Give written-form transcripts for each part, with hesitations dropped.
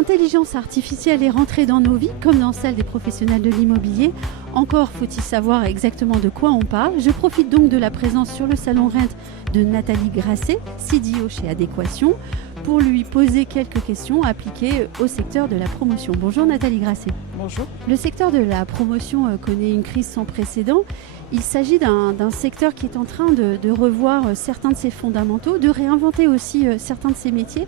L'intelligence artificielle est rentrée dans nos vies comme dans celle des professionnels de l'immobilier. Encore faut-il savoir exactement de quoi on parle. Je profite donc de la présence sur le salon Rent de Nathalie Grasset, CDO chez Adéquation, pour lui poser quelques questions appliquées au secteur de la promotion. Bonjour Nathalie Grasset. Bonjour. Le secteur de la promotion connaît une crise sans précédent. Il s'agit d'un secteur qui est en train de revoir certains de ses fondamentaux, de réinventer aussi certains de ses métiers.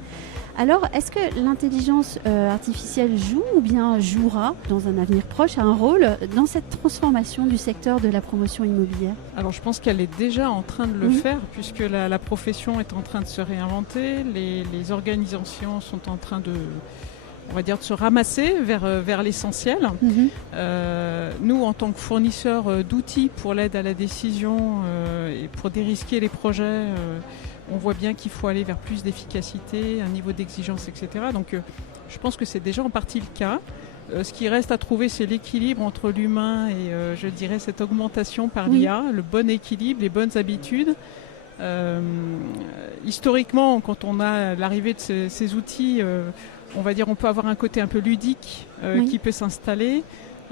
Alors, est-ce que l'intelligence artificielle joue ou bien jouera, dans un avenir proche, un rôle dans cette transformation du secteur de la promotion immobilière ? Alors, je pense qu'elle est déjà en train de le faire, puisque la profession est en train de se réinventer, les organisations sont en train de se ramasser vers l'essentiel. Nous, en tant que fournisseurs d'outils pour l'aide à la décision et pour dérisquer les projets, on voit bien qu'il faut aller vers plus d'efficacité, un niveau d'exigence, etc. Donc je pense que c'est déjà en partie le cas. Ce qui reste à trouver, c'est l'équilibre entre l'humain et je dirais cette augmentation par l'IA, le bon équilibre, les bonnes habitudes. Historiquement, quand on a l'arrivée de ces outils, on peut avoir un côté un peu ludique qui peut s'installer.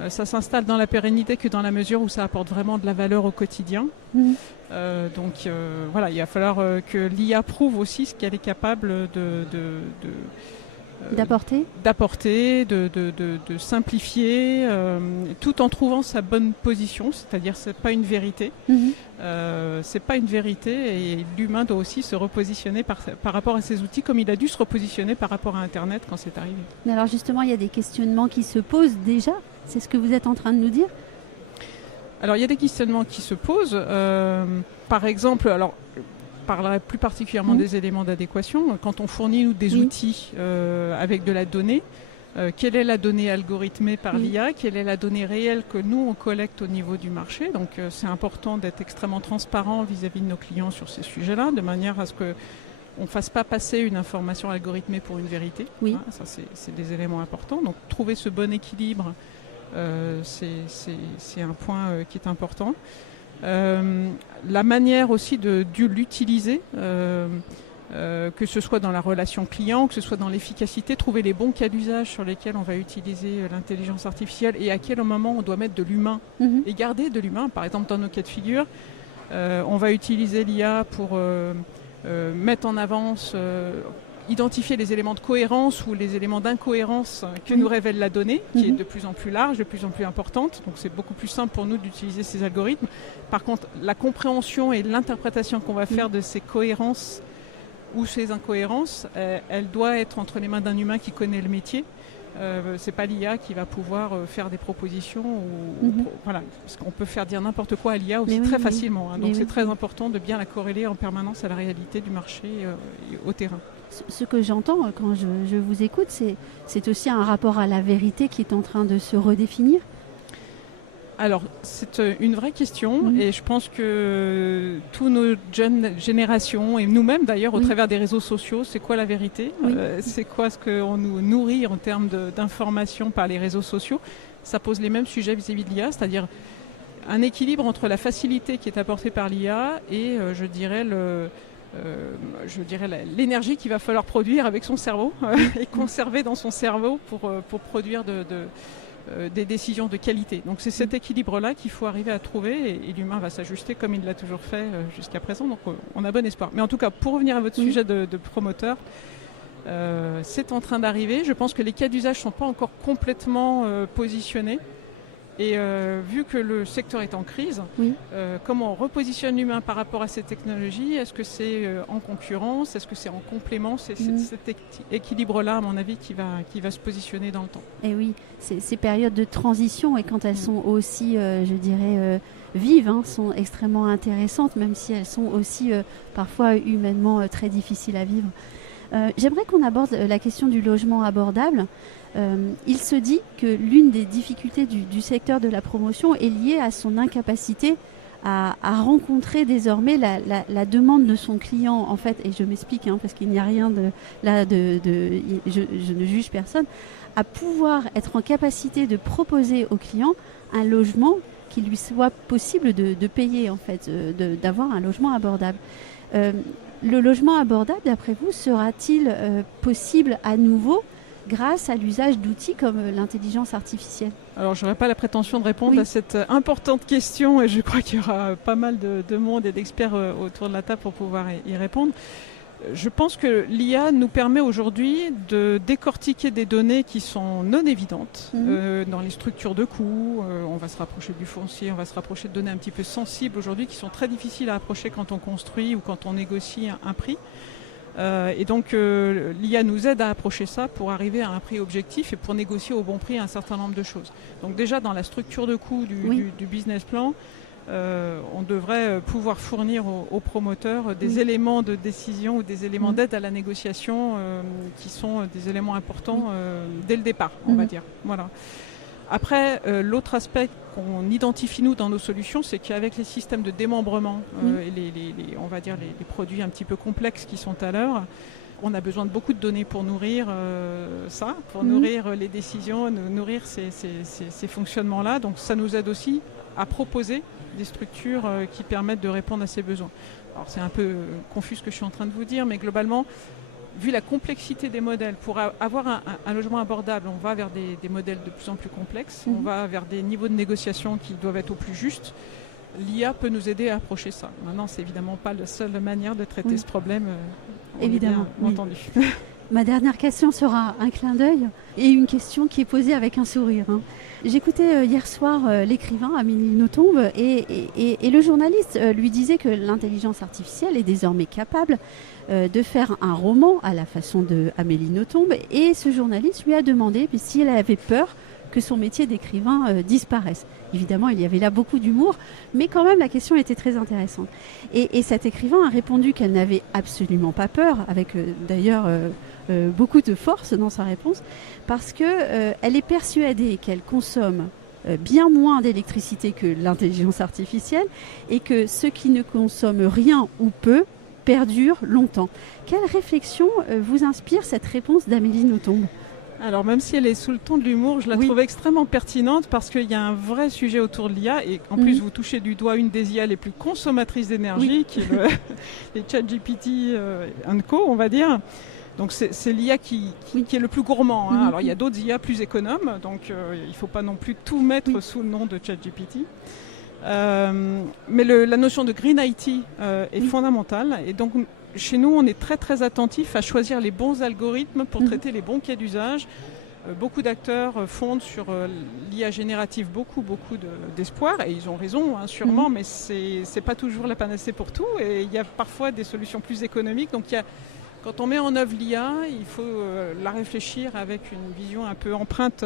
Ça s'installe dans la pérennité que dans la mesure où ça apporte vraiment de la valeur au quotidien. Il va falloir que l'IA prouve aussi ce qu'elle est capable d'apporter, de simplifier, tout en trouvant sa bonne position, c'est-à-dire c'est pas une vérité. C'est pas une vérité et l'humain doit aussi se repositionner par rapport à ces outils comme il a dû se repositionner par rapport à Internet quand c'est arrivé. Mais alors justement, il y a des questionnements qui se posent déjà. C'est ce que vous êtes en train de nous dire ? Alors il y a des questionnements qui se posent. Par exemple, je parlerai plus particulièrement des éléments d'adéquation. Quand on fournit nous, des outils avec de la donnée, quelle est la donnée algorithmée par l'IA, quelle est la donnée réelle que nous on collecte au niveau du marché. Donc c'est important d'être extrêmement transparent vis-à-vis de nos clients sur ces sujets-là, de manière à ce que on ne fasse pas passer une information algorithmée pour une vérité. Ça c'est des éléments importants. Donc trouver ce bon équilibre, c'est un point qui est important. La manière aussi de l'utiliser, que ce soit dans la relation client, que ce soit dans l'efficacité, trouver les bons cas d'usage sur lesquels on va utiliser l'intelligence artificielle et à quel moment on doit mettre de l'humain et garder de l'humain. Par exemple, dans nos cas de figure, on va utiliser l'IA pour mettre en avance, identifier les éléments de cohérence ou les éléments d'incohérence que nous révèle la donnée, qui est de plus en plus large, de plus en plus importante. Donc c'est beaucoup plus simple pour nous d'utiliser ces algorithmes. Par contre, la compréhension et l'interprétation qu'on va faire de ces cohérences ou ces incohérences, elle doit être entre les mains d'un humain qui connaît le métier. C'est pas l'IA qui va pouvoir faire des propositions parce qu'on peut faire dire n'importe quoi à l'IA aussi très facilement. Donc c'est très important de bien la corréler en permanence à la réalité du marché et au terrain. Ce que j'entends quand je vous écoute, c'est aussi un rapport à la vérité qui est en train de se redéfinir. Alors, c'est une vraie question et je pense que toutes nos jeunes générations et nous-mêmes d'ailleurs au travers des réseaux sociaux, c'est quoi la vérité ? C'est quoi ce qu'on nous nourrit en termes d'informations par les réseaux sociaux ? Ça pose les mêmes sujets vis-à-vis de l'IA, c'est-à-dire un équilibre entre la facilité qui est apportée par l'IA et l'énergie qu'il va falloir produire avec son cerveau et conserver dans son cerveau pour produire des décisions de qualité. Donc c'est cet équilibre-là qu'il faut arriver à trouver et l'humain va s'ajuster comme il l'a toujours fait jusqu'à présent. Donc on a bon espoir. Mais en tout cas, pour revenir à votre sujet de promoteur, c'est en train d'arriver. Je pense que les cas d'usage ne sont pas encore complètement positionnés. Et vu que le secteur est en crise, comment on repositionne l'humain par rapport à ces technologies ? Est-ce que c'est en concurrence ? Est-ce que c'est en complément ? C'est cet équilibre-là, à mon avis, qui va se positionner dans le temps. Et oui, ces périodes de transition, et quand elles sont aussi, vives, sont extrêmement intéressantes, même si elles sont aussi parfois humainement très difficiles à vivre. J'aimerais qu'on aborde la question du logement abordable. Il se dit que l'une des difficultés du secteur de la promotion est liée à son incapacité à rencontrer désormais la demande de son client, en fait, et je m'explique, parce qu'il n'y a rien je ne juge personne, à pouvoir être en capacité de proposer au client un logement qui lui soit possible de payer, en fait, d'avoir un logement abordable. Le logement abordable, d'après vous, sera-t-il possible à nouveau grâce à l'usage d'outils comme l'intelligence artificielle? Alors, je n'aurais pas la prétention de répondre à cette importante question et je crois qu'il y aura pas mal de monde et d'experts autour de la table pour pouvoir y répondre. Je pense que l'IA nous permet aujourd'hui de décortiquer des données qui sont non évidentes dans les structures de coûts. On va se rapprocher du foncier, on va se rapprocher de données un petit peu sensibles aujourd'hui qui sont très difficiles à approcher quand on construit ou quand on négocie un prix. Et donc l'IA nous aide à approcher ça pour arriver à un prix objectif et pour négocier au bon prix un certain nombre de choses. Donc déjà dans la structure de coûts du business plan, on devrait pouvoir fournir aux promoteurs des éléments de décision ou des éléments d'aide à la négociation qui sont des éléments importants dès le départ, on va dire. Voilà. Après, l'autre aspect qu'on identifie nous dans nos solutions, c'est qu'avec les systèmes de démembrement et on va dire les produits un petit peu complexes qui sont à l'heure, on a besoin de beaucoup de données pour nourrir ça, pour nourrir les décisions, nourrir ces fonctionnements-là. Donc ça nous aide aussi à proposer des structures qui permettent de répondre à ces besoins. Alors c'est un peu confus ce que je suis en train de vous dire, mais globalement, vu la complexité des modèles, pour avoir un logement abordable, on va vers des modèles de plus en plus complexes, on va vers des niveaux de négociation qui doivent être au plus justes. L'IA peut nous aider à approcher ça. Maintenant, c'est évidemment pas la seule manière de traiter ce problème. Évidemment, entendu. Ma dernière question sera un clin d'œil et une question qui est posée avec un sourire. J'écoutais hier soir l'écrivain Amélie Nothomb et le journaliste lui disait que l'intelligence artificielle est désormais capable de faire un roman à la façon de Amélie Nothomb, et ce journaliste lui a demandé si elle avait peur que son métier d'écrivain disparaisse. Évidemment, il y avait là beaucoup d'humour, mais quand même la question était très intéressante. Et cet écrivain a répondu qu'elle n'avait absolument pas peur, avec d'ailleurs beaucoup de force dans sa réponse, parce qu'elle est persuadée qu'elle consomme bien moins d'électricité que l'intelligence artificielle et que ceux qui ne consomment rien ou peu perdurent longtemps. Quelle réflexion vous inspire cette réponse d'Amélie Nothomb ? Alors même si elle est sous le ton de l'humour, je la trouve extrêmement pertinente parce qu'il y a un vrai sujet autour de l'IA et en plus vous touchez du doigt une des IA les plus consommatrices d'énergie qui est les ChatGPT & Co, on va dire. Donc c'est l'IA qui est le plus gourmand. Alors il y a d'autres IA plus économes, donc il ne faut pas non plus tout mettre sous le nom de ChatGPT. Mais la notion de Green IT est fondamentale et donc chez nous, on est très très attentif à choisir les bons algorithmes pour traiter les bons cas d'usage. Beaucoup d'acteurs fondent sur l'IA générative beaucoup d'espoir et ils ont raison sûrement, mais c'est pas toujours la panacée pour tout et il y a parfois des solutions plus économiques. Donc quand on met en œuvre l'IA, il faut la réfléchir avec une vision un peu empreinte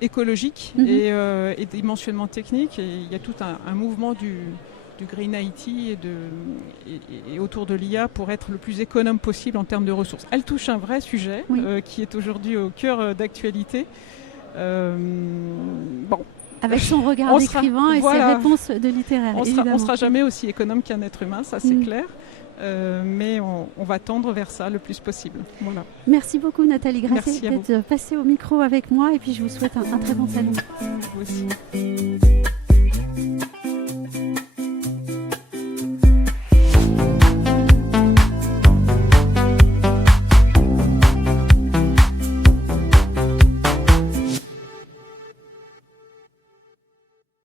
écologique et dimensionnement technique. Et il y a tout un mouvement du Green IT et autour de l'IA pour être le plus économe possible en termes de ressources. Elle touche un vrai sujet qui est aujourd'hui au cœur d'actualité. Avec son regard d'écrivain et ses réponses de littéraire. On ne sera jamais aussi économe qu'un être humain, ça c'est clair. Mais on va tendre vers ça le plus possible. Voilà. Merci beaucoup Nathalie Grasset d'être passée au micro avec moi et puis je vous souhaite un très bon salon. Vous aussi.